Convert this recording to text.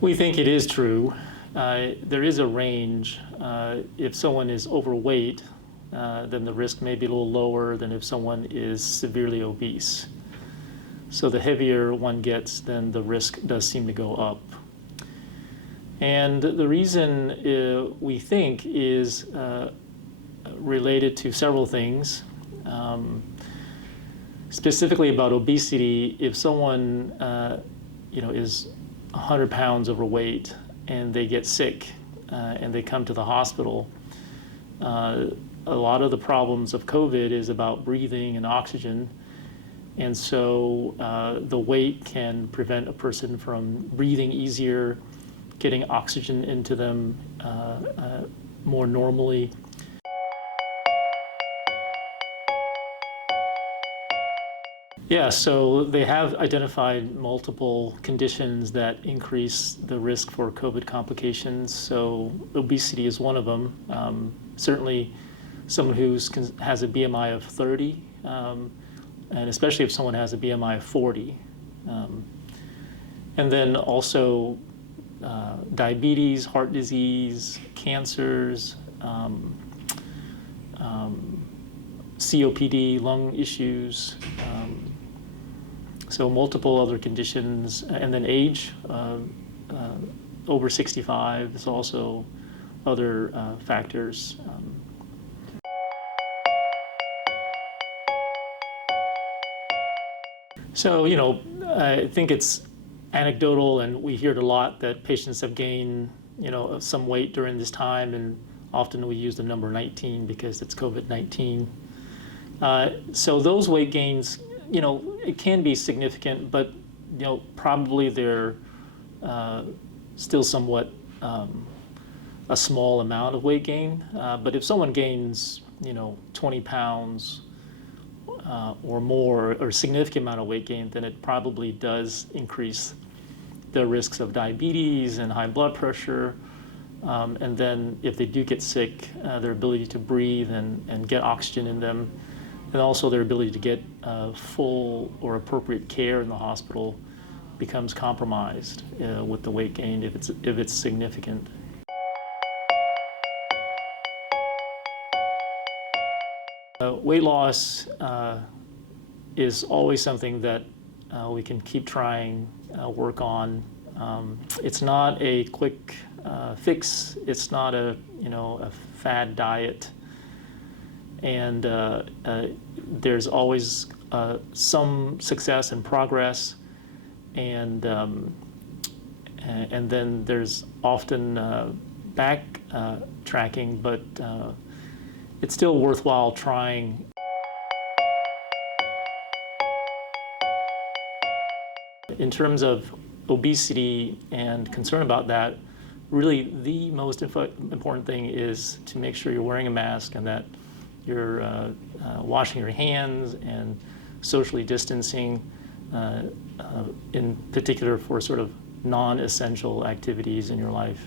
We think it is true. There is a range. If someone is overweight, then the risk may be a little lower than if someone is severely obese. So the heavier one gets, then the risk does seem to go up. And the reason we think is related to several things. Specifically about obesity, if someone is 100 pounds overweight and they get sick and they come to the hospital, a lot of the problems of COVID is about breathing and oxygen. And so the weight can prevent a person from breathing easier, getting oxygen into them more normally. Yeah, so they have identified multiple conditions that increase the risk for COVID complications. So obesity is one of them. Certainly someone who has a BMI of 30, and especially if someone has a BMI of 40. And then also diabetes, heart disease, cancers, COPD, lung issues, so multiple other conditions, and then age, over 65 is also other factors. So, I think it's anecdotal, and we hear it a lot that patients have gained, some weight during this time, and often we use the number 19 because it's COVID-19. So those weight gains, it can be significant, but probably they're still somewhat a small amount of weight gain. But if someone gains 20 pounds or more, or a significant amount of weight gain, then it probably does increase the risks of diabetes and high blood pressure. And then if they do get sick, their ability to breathe and get oxygen in them, and also their ability to get full or appropriate care in the hospital becomes compromised with the weight gain if it's significant. Weight loss is always something that we can keep trying, work on. It's not a quick fix. It's not a fad diet. And there's always some success and progress, and then there's often backtracking, but it's still worthwhile trying. In terms of obesity and concern about that, really the most important thing is to make sure you're wearing a mask and that you're washing your hands and socially distancing, in particular for sort of non-essential activities in your life.